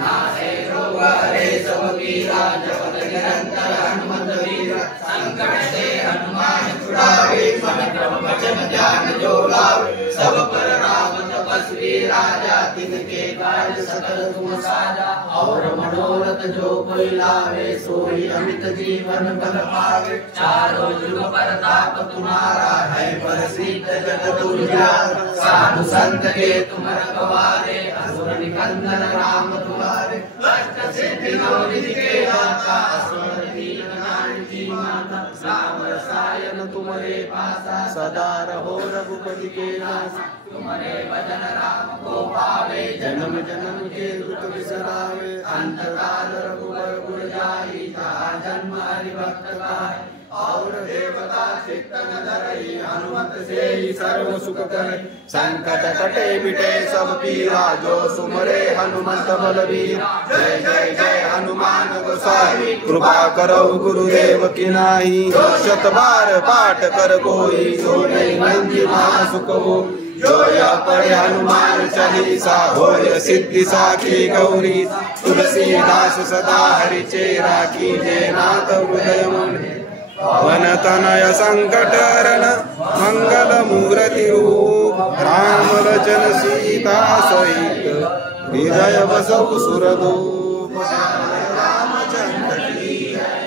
नासे रोग हरे सब पीरा जपत निरंतर हनुमत वीर संकट से हनुमान छुड़ावे मन क्रम वचन ध्यान जो लावे सब पर राम तपस्वी राजा तिनके कार्य सकल तुम साजा और मनोरथ जो कोई लावे सोई अमित जीवन फल पावे चारों जुग परताप तुम्हारा है प्रसिद्ध जगत उजियारा साधु संत के तुम रखवारे असुर निकंदन राम तुम्हारे अष्ट सिद्धि नौ निधि के दाता असुर दीन नाथ की माता राम रसायन तुम्हारे पासा सदा रहो रघुपति के दास तुम्हारे भजन राम को पावे जन्म जन्म के दुख बिसरावे अंत काल रघुबर गुण जाई जहाँ जन्म हरि भक्त का और देवता चित्तन धरई हनुमत से ही सर्व सुख करे संकट कटे मिटे सब पीरा जो सुमरे हनुमंत बलवीर जय जय जय हनुमान गोसाई कृपा करो गुरुदेव की नाही शत बार पाठ कर कोई जो नहीं मंजी महा सुख हो जो या पढ़े हनुमान चालीसा होय सिद्धि साखी गौरी तुलसीदास सदा हरि चेरा कीजे नाथ हृदय मन वन तनय संकट हरण मंगल मूर्ति रूप राम लचन सीता सहित हृदय बसव सुरदूप रामचंद्र की जय।